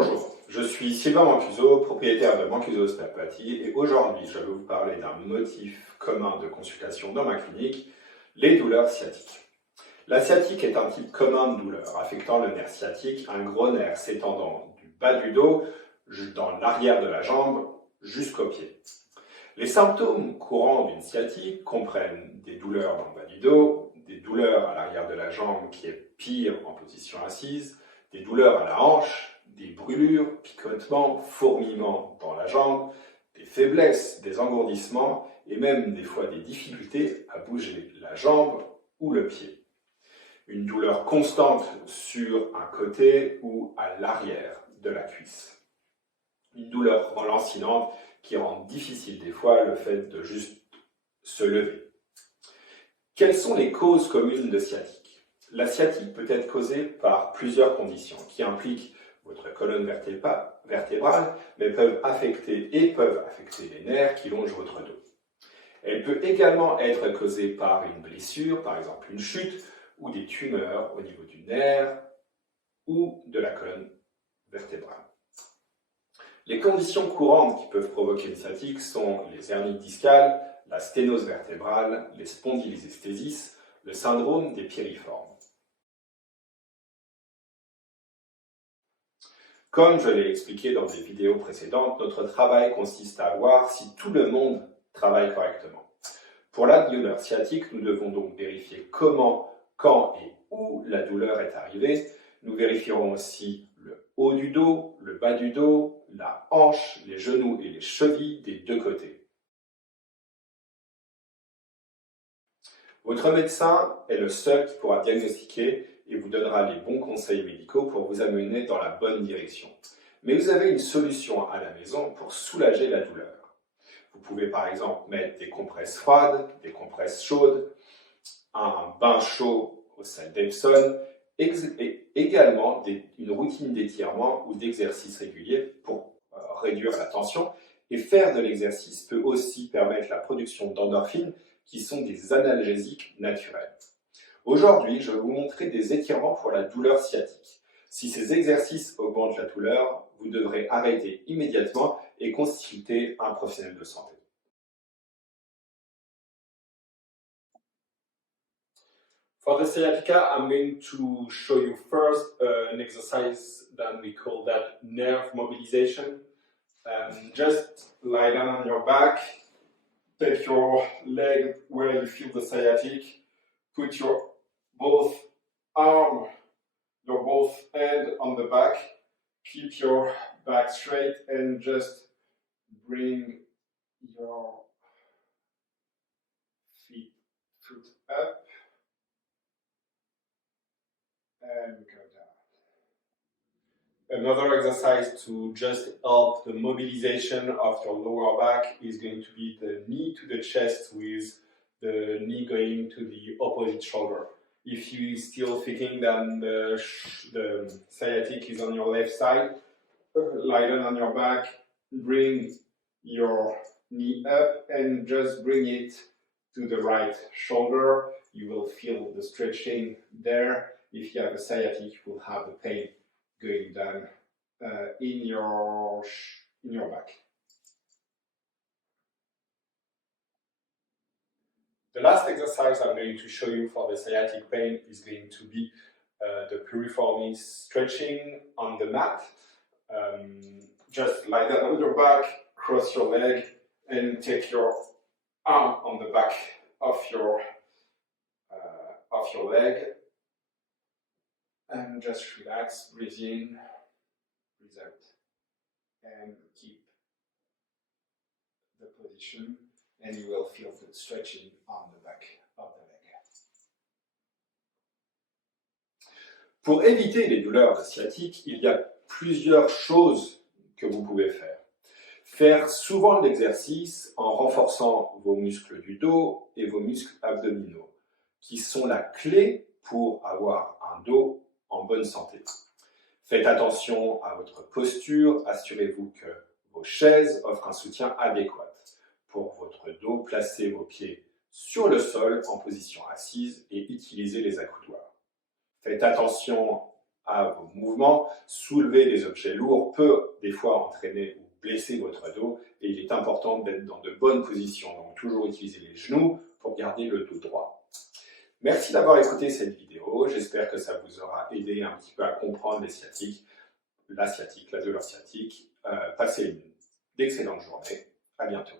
Bonjour, je suis Sylvain Mancuso, propriétaire de Mancuso Ostéopathie et aujourd'hui je vais vous parler d'un motif commun de consultation dans ma clinique, les douleurs sciatiques. La sciatique est un type commun de douleur affectant le nerf sciatique, un gros nerf s'étendant du bas du dos, dans l'arrière de la jambe, jusqu'au pied. Les symptômes courants d'une sciatique comprennent des douleurs dans le bas du dos, des douleurs à l'arrière de la jambe qui est pire en position assise, des douleurs à la hanche, des brûlures, picotements, fourmillements dans la jambe, des faiblesses, des engourdissements et même des fois des difficultés à bouger la jambe ou le pied. Une douleur constante sur un côté ou à l'arrière de la cuisse. Une douleur lancinante qui rend difficile des fois le fait de juste se lever. Quelles sont les causes communes de sciatique? La sciatique peut être causée par plusieurs conditions qui impliquent votre colonne vertébrale, mais peuvent affecter les nerfs qui longent votre dos. Elle peut également être causée par une blessure, par exemple une chute, ou des tumeurs au niveau du nerf ou de la colonne vertébrale. Les conditions courantes qui peuvent provoquer une sciatique sont les hernies discales, la sténose vertébrale, les spondylolisthésis, le syndrome des piriformes. Comme je l'ai expliqué dans des vidéos précédentes, notre travail consiste à voir si tout le monde travaille correctement. Pour la douleur sciatique, nous devons donc vérifier comment, quand et où la douleur est arrivée. Nous vérifierons aussi le haut du dos, le bas du dos, la hanche, les genoux et les chevilles des deux côtés. Votre médecin est le seul qui pourra diagnostiquer et vous donnera les bons conseils médicaux pour vous amener dans la bonne direction. Mais vous avez une solution à la maison pour soulager la douleur. Vous pouvez par exemple mettre des compresses froides, des compresses chaudes, un bain chaud au sel d'Epsom et également une routine d'étirement ou d'exercice régulier pour réduire la tension. Et faire de l'exercice peut aussi permettre la production d'endorphines qui sont des analgésiques naturels. Aujourd'hui, je vais vous montrer des étirements pour la douleur sciatique. Si ces exercices augmentent la douleur, vous devrez arrêter immédiatement et consulter un professionnel de santé. For the sciatica, I'm going to show you first an exercise that we call that nerve mobilization. Just lie down on your back, take your leg where you feel the sciatic, put your both hand on the back, keep your back straight and just bring your foot up and go down. Another exercise to just help the mobilization of your lower back is going to be the knee to the chest with the knee going to the opposite shoulder. If you're still thinking that the sciatic is on your left side, lie down on your back, bring your knee up and just bring it to the right shoulder. You will feel the stretching there. If you have a sciatic, you will have the pain going down in your back. The last exercise I'm going to show you for the sciatic pain is going to be the piriformis stretching on the mat. Just lie down on your back, cross your leg, and take your arm on the back of your leg. And just relax, breathe in, breathe out, and keep the position. And you will feel the stretching on the back of the leg. Pour éviter les douleurs sciatiques, il y a plusieurs choses que vous pouvez faire. Faire souvent de l'exercice en renforçant vos muscles du dos et vos muscles abdominaux, qui sont la clé pour avoir un dos en bonne santé. Faites attention à votre posture, assurez-vous que vos chaises offrent un soutien adéquat. Pour votre dos, placez vos pieds sur le sol en position assise et utilisez les accoudoirs. Faites attention à vos mouvements. Soulever des objets lourds peut des fois entraîner ou blesser votre dos et il est important d'être dans de bonnes positions. Donc toujours utiliser les genoux pour garder le dos droit. Merci d'avoir écouté cette vidéo. J'espère que ça vous aura aidé un petit peu à comprendre les sciatiques, la douleur sciatique. Passez une d'excellentes journées. À bientôt.